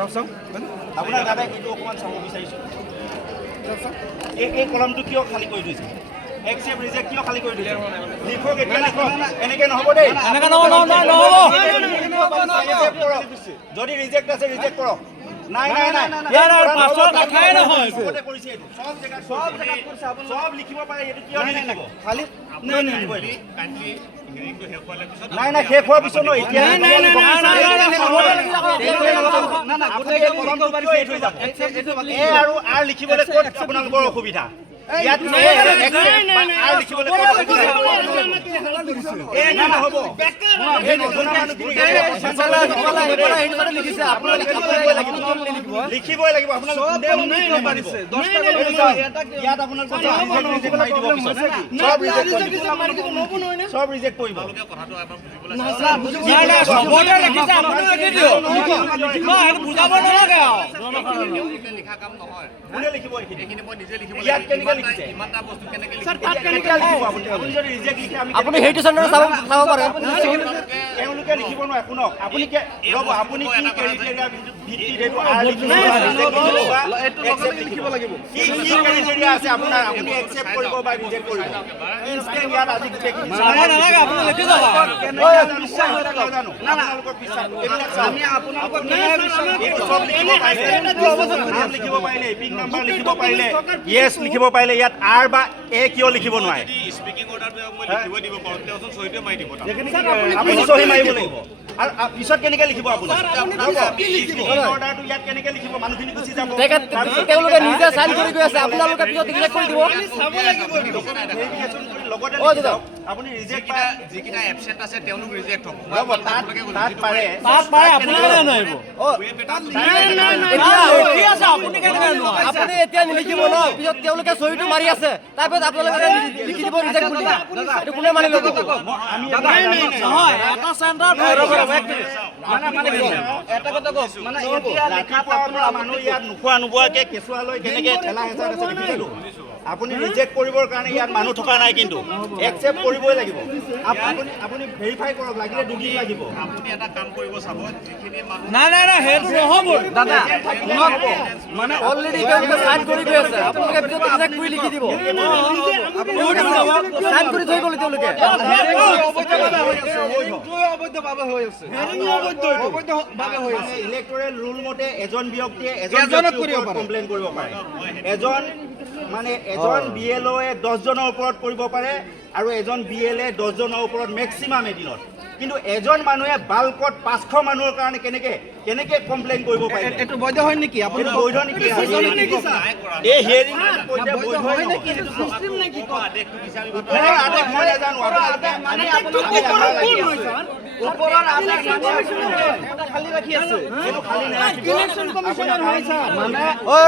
আপোনাৰ দাদাই এইটো অকণমান চাব বিচাৰিছোঁ এই কলমটো কিয় খালী কৰি দিছে একচেপ্ট ৰিজেক্ট কিয় খালী কৰি দিছে লিখক এতিয়া লিখক এনেকৈ নহ'ব দেই যদি ৰিজেক্ট আছে ৰিজেক্ট কৰক নাই সব লিখিব পাৰে এইটো কিয় নিলিখিব খালী নাই শেষ হোৱাৰ পিছত ন এতিয়া আৰু আৰ লিখিবলৈ ক'ত আপোনালোকৰ অসুবিধা ইয়াত লিখিবলৈ নহ'ব লিখিবই লাগিব আপোনালোক ইয়াত আপোনালোক সব ৰিজেক্ট কৰিব আপুনি সেইটো চেণ্টাৰ চাব পাৰে তেওঁলোকে লিখিব নোৱাৰে শুনক আপুনি ৰ'ব আপুনি কি ক্ৰাইটেৰিয়া ভিত্তিত লিখিব লাগিব কি ক্ৰাইটেৰিয়া আছে আপোনাৰ আপুনি একচেপ্ট কৰিব বা ৰিজেক্ট কৰিব ইনষ্টেণ্ট ইয়াত আজি গোটেইখিনি নালাগে আপুনি লিখি যাব বিশ্বাস হৈ থাকে জানো আপোনালোকৰ বিশ্বাস আমি আপোনালোকৰ সব লিখিব পাৰিলে পিন নাম্বাৰ লিখিব পাৰিলে ইয়েছ লিখিব পাৰিলে ইয়াত আৰ বা এ কিয় লিখিব নোৱাৰে স্পিকিং অৰ্ডাৰটো মই লিখিব দিব পাৰোঁ তেতিয়াচোন সহিতে মাৰি দিব আপুনি সহি মাৰিব লাগিব আৰু পিছত কেনেকৈ লিখিব আপুনি অৰ্ডাৰটো ইয়াত কেনেকৈ লিখিব মানুহখিনি গুচি যাব তেওঁলোকে নিজে চাইন কৰি গৈ আছে আপোনালোকে পিছত ৰিজেক্ট কৰি দিব লগতে আপুনি ৰিজেক্ট যিকেইটা এবচেণ্ট আছে তেওঁলোক ৰিজেক্ট হ'ব তাত পাৰে আপোনালোকে নোৱাৰিব আপুনি এতিয়া নিলিখিব ন পিছত তেওঁলোকে চহীটো মাৰি আছে তাৰপিছত আপোনালোকে লিখি দিব ৰিজেক্ট বুলি এইটো কোনে মানি ল'ব নহয় এটা চেণ্টাৰ এটা কথা কওক মানে এতিয়া মানুহ ইয়াত নোখোৱা নোবোৱাকৈ কেঁচুৱালৈ কেনেকৈ ঠেলা হেঁচা আছে দেখিছিলোঁ আপুনি ৰিজেক্ট কৰিবৰ কাৰণে ইয়াত মানুহ থকা নাই কিন্তু একচেপ্ট কৰিবই লাগিব আপুনি ভেৰিফাই কৰক লাগিলে দুদিন লাগিব আপুনি এটা কাম কৰিব চাব যিখিনি মানুহ নাই সেইটো নহ'ব দাদা মানে অলৰেডি সাইন কৰি গৈ আছে আপোনালোকে পিছত ৰিজেক্ট কৰি লিখি দিব সাইন কৰি থৈ গ'ল তেওঁলোকে ইলেক্টৰেল ৰুল মতে এজন ব্যক্তিয়ে এজনক কমপ্লেইন কৰিব পাৰে এজন BLOয়ে 10 জনৰ ওপৰত কৰিব পাৰে আৰু এজন BLA 10 জনৰ ওপৰত মেক্সিমাম এদিনত কিন্তু এজন মানুহে বাল্কত 500 মানুহৰ কাৰণে কেনেকৈ কমপ্লেইন কৰিব পাৰে এইটো বৈধ হয় নেকি আপুনি বৈধ নেকি এই হিয়াৰিং বৈধ হয় নেকি সিস্টেম নেকি আদেশ মই নাজানো আমি ওপৰৰ আদেশ খালি ৰাখি আছে এইটো খালি নাই ইলেকশ্যন কমিছনাৰ হয় স্যাৰ মানে ঐ